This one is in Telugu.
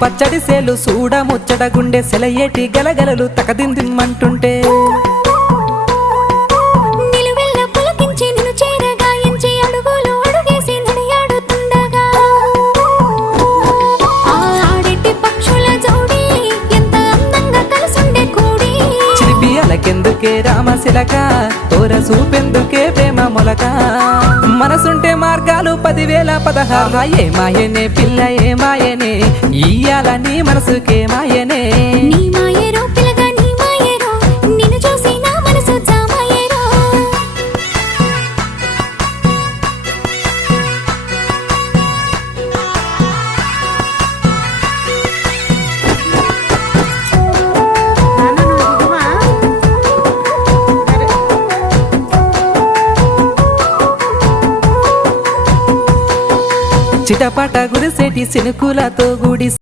పచ్చడి సేలు సూడ ముచ్చట గుండె సెలయేటి గలగలలు తకదిందిమ్మంటుంటే నిలువెల్ల పులకించి నిన్ను చేరగాయించి అడుగులు అడుగేసి నడియాడుతుండగా ఆడెట్టి పక్షుల జోడి ఎంత అందంగా కలుసుండే కూడి చిలిపి అలకెందుకే రామశిలక తోర సూపెందుకే ప్రేమ మొలక మనసుంటే మార్గాలు 10,016 ఏ మాయనే పిల్ల ఏ మాయనే ఇయ్యాల నీ మనసుకే మాయనే నీ మాయేరో పిల్లగా నీ మాయేరో నిన్ను చూసి నా మనసు జామాయేరో చిటపట గురిసేటి సినుకులతో గుడి